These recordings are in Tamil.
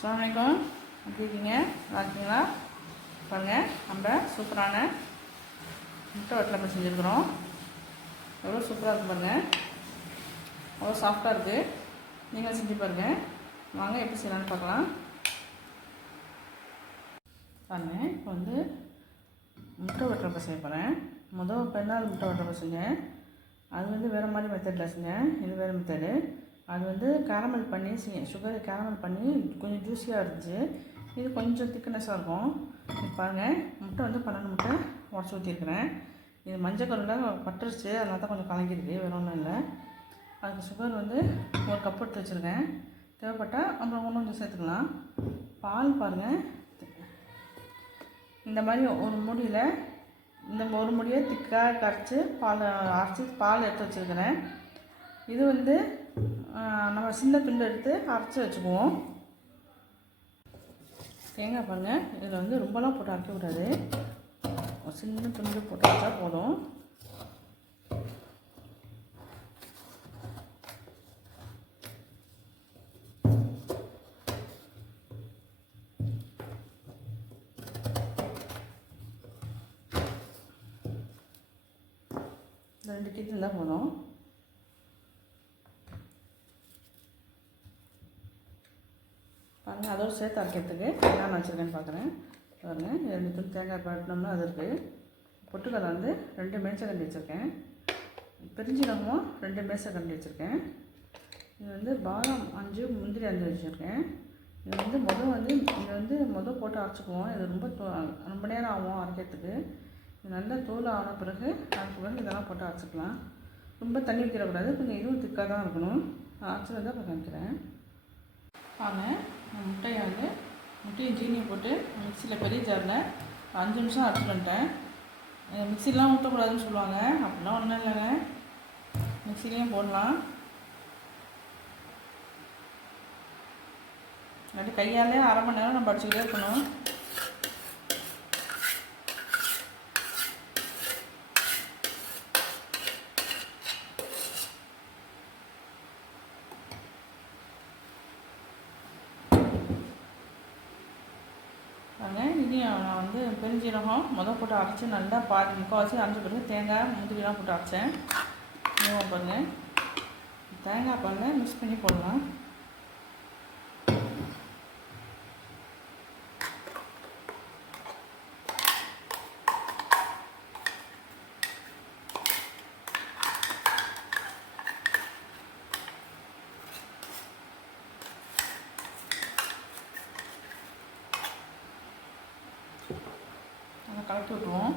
அஸ்ஸலாமு அலைக்கும். எப்படி இருக்கீங்க? நல்லா இருக்கீங்களா? பாருங்கள் நம்ம சூப்பரான முட்டை வட்டலப்பம் செஞ்சுருக்குறோம். எவ்வளோ சூப்பராக இருக்கு பாருங்கள் அவ்வளோ சாஃப்டாக இருக்குது நீங்களும் செஞ்சு பாருங்கள் வாங்க எப்படி செய்யலாம்னு பார்க்கலாம். பாருங்க இப்போ வந்து முட்டை வட்டலப்பம் செய்ய போகிறேன் முதல் பெருநாள் முட்டை வட்டலப்பம் செஞ்சேன் அது வந்து வேறு மாதிரி மெத்தடில் செஞ்சேன் இது வேறு மெத்தடு அது வந்து கேரமல் பண்ணி சுகர் கேரமல் பண்ணி கொஞ்சம் ஜூஸியாக இருந்துச்சு. இது கொஞ்சம் திக்னஸாக இருக்கும். பாருங்கள் முட்டை வந்து பன்னெண்டு முட்டை உடச்சி ஊற்றிருக்கிறேன் இது மஞ்சள் கலரில் பட்டுருச்சு அதனால தான் கொஞ்சம் கலங்கிருக்கு வேற ஒன்றும் இல்லை. அதுக்கு சுகர் வந்து ஒரு கப் எடுத்து வச்சுருக்கேன். தேவைப்பட்டால் அப்புறம் ஒன்று கொஞ்சம் சேர்த்துக்கலாம். பால் பாருங்கள் இந்த மாதிரி ஒரு முடியில் இந்த ஒரு முடியை திக்காக கரைச்சி பால் அரைச்சி பால் எடுத்து வச்சுருக்கிறேன். இது வந்து நம்ம சின்ன துண்டு எடுத்து அரைச்சி வச்சுக்குவோம். தேங்காய் பாருங்கள் இதில் வந்து ரொம்பலாம் போட்டு அரைக்க கூடாது. சின்ன துண்டு போட்டு வச்சா போதும். ரெண்டு டீ இருந்தால் போதும். பாருங்கள் அதோடு சேர்த்து அரைக்கிறதுக்கு என்னென்ன வச்சுருக்கேன்னு பார்க்குறேன் பாருங்கள் ரெண்டு துணி தேங்காய் பட்டணும்னா அது இருக்குது பொட்டுக்கடலை வந்து ரெண்டு மேச்சக்கண்டி வச்சுருக்கேன். பெருஞ்சீரகமும் ரெண்டு மேய்ச்சக்கண்டி வச்சுருக்கேன். இது வந்து பாதாம் அஞ்சு முந்திரி அஞ்சு வச்சுருக்கேன். இது வந்து முதல் வந்து இது வந்து முதல் போட்டு அரைச்சிக்குவோம். இது ரொம்ப ரொம்ப நேரம் ஆகும் அரைக்கிறதுக்கு. இது நல்லா தூள் ஆன பிறகு அதுக்கு பிறகு இதெல்லாம் போட்டு அரைச்சிக்கலாம். ரொம்ப தண்ணி வைக்கிறக்கூடாது கொஞ்சம் இதுவும் திக்காக தான் இருக்கணும். அரைச்சி வந்து அப்புறம் காமிக்கிறேன் வாங்க முட்டையை வந்து முட்டையும் ஜீனியை போட்டு மிக்சியில் பெரிய ஜாரில் அஞ்சு நிமிஷம் அரைச்சிட்டு வந்துட்டேன். மிக்சிலாம் ஊற்றக்கூடாதுன்னு சொல்லுவாங்க. அப்படிலாம் ஒன்றும் இல்லைங்க. மிக்சிலையும் போடலாம். இல்லாட்டி கையாலே அரை மணி நேரம் நம்ம அடிச்சுக்கிட்டே இருக்கணும் பாருங்க இதையும் நான் வந்து பெருஞ்சீரகம் முதல் போட்டு அரைச்சி நல்லா பாதி முக்கால்வாசி அரைஞ்ச பிறகு தேங்காய் முந்திரிலாம் போட்டு அரைச்சேன். இதுவும் பாருங்க தேங்காய் பாருங்க மிக்ஸ் பண்ணி போடலாம் அதை கலக்கி விட்டுருவோம்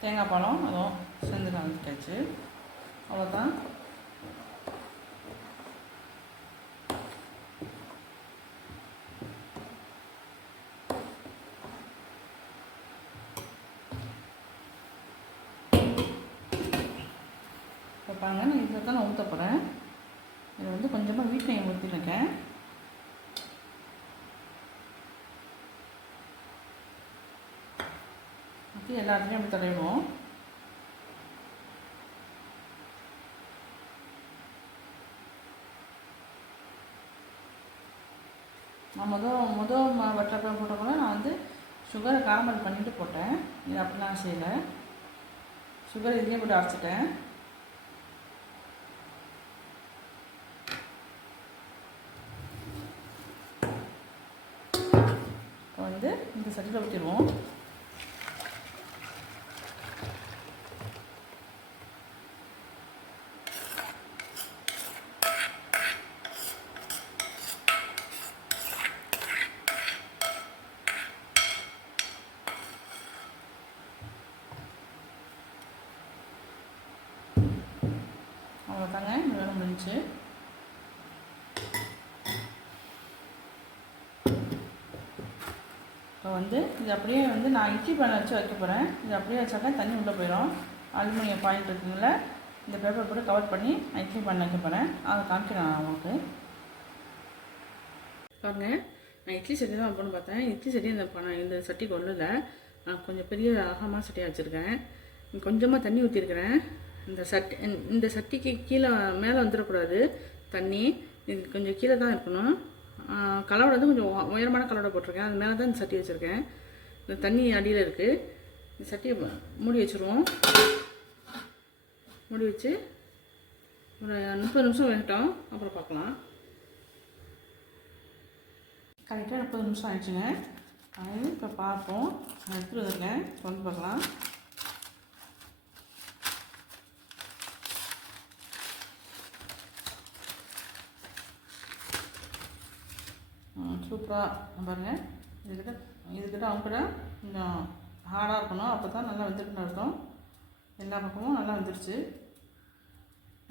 தேங்காய் பழம் அதுவும் சேர்ந்து கலந்துட்டாச்சு அவ்வளோதான் இப்போ நான் இதில் தான் நான் ஊற்ற போகிறேன் இதில் வந்து கொஞ்சமாக வீட்டில் நெய் ஊற்றிருக்கேன் ஊற்றி எல்லா இடத்துலையும் அப்படி தடவிடுவோம். நான் மொதல் முதல் வட்டப்பழம் போட்ட கூட நான் வந்து சுகரை காரமல் பண்ணிட்டு போட்டேன். இது அப்படிலாம் செய்யலை. சுகர் இதுலேயே போட்டு அரைச்சிட்டேன். வந்து இந்த சட்டியில் ஊற்றிடுவோம் அவ்வளோதாங்க இந்த வேலை முடிஞ்சுச்சு. இப்போ வந்து இது அப்படியே வந்து நான் இட்லி பேனை வச்சு வைக்க போகிறேன் இது அப்படியே வச்சாக்கா தண்ணி உள்ளே போயிடும் அலுமினியம் பாயிண்ட் இருக்குங்கள இந்த பேப்பர் போட்டு கவர் பண்ணி நான் இட்லி பேனில் வைக்க போகிறேன் அதை காமிக்கிறேன் நான் உங்களுக்கு. பாருங்க நான் இட்லி சட்டி தான் வைப்பேன்னு பார்த்தேன். இட்லி சட்டி இந்த பணம் இந்த சட்டி கொள்ளல நான் கொஞ்சம் பெரிய அகமாக சட்டியாக வச்சுருக்கேன். கொஞ்சமாக தண்ணி ஊற்றிருக்கிறேன் இந்த சட்டி இந்த- இந்த சட்டிக்கு கீழே மேலே வந்துடக்கூடாது தண்ணி. இது கொஞ்சம் கீழே தான் இருக்கணும். கலவடை வந்து கொஞ்சம் உயரமான கலவடை போட்டிருக்கேன். அது மேலே தான் இந்த சட்டி வச்சுருக்கேன். இந்த தண்ணி அடியில் இருக்குது இந்த சட்டியை மூடி வச்சுருவோம். மூடி வச்சு ஒரு முப்பது நிமிஷம் வேகட்டும். அப்புறம் பார்க்கலாம். கரெக்டாக முப்பது நிமிஷம் ஆயிடுச்சுங்க. அது இப்போ பார்ப்போம். நான் எடுத்துகிட்டு வந்துருக்கேன் வந்து பார்க்கலாம். சூப்பராக பாருங்கள் இதுக்கிட்ட இதுக்கிட்ட அவங்க கூட கொஞ்சம் ஹார்டாக இருக்கணும். அப்போ தான் நல்லா வெந்துட்டுன்னு அர்த்தம். எல்லா பக்கமும் நல்லா வந்துருச்சு.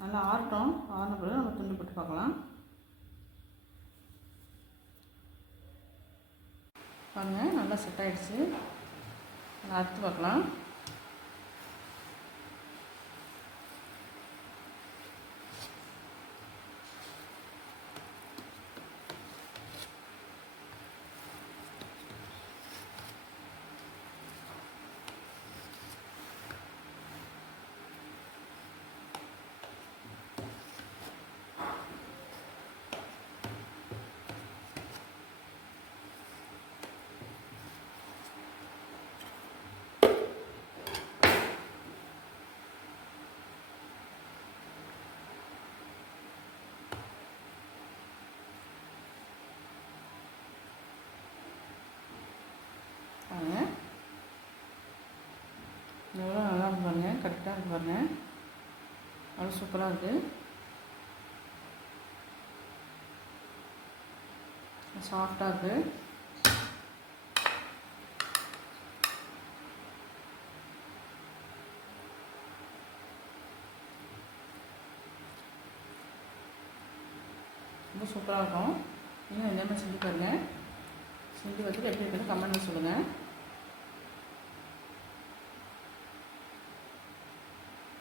நல்லா ஆறட்டும். ஆறின பிறகு நம்ம துண்டு போட்டு பார்க்கலாம். பாருங்கள் நல்லா செட் ஆகிடுச்சு நல்லா அறுத்து பார்க்கலாம் பாருங்க எவ்வளோ நல்லா இருக்கு பாருங்கள் கரெக்டாக இருக்கு பாருங்க. அவ்வளோ சூப்பராக இருக்குது சாஃப்டாக இருக்குது ரொம்ப சூப்பராக இருக்கும். நீங்கள் இதே மாதிரி செஞ்சு பாருங்கள் செஞ்சு வச்சுட்டு எப்படி இருக்குன்னு கமெண்ட்டில் சொல்லுங்கள்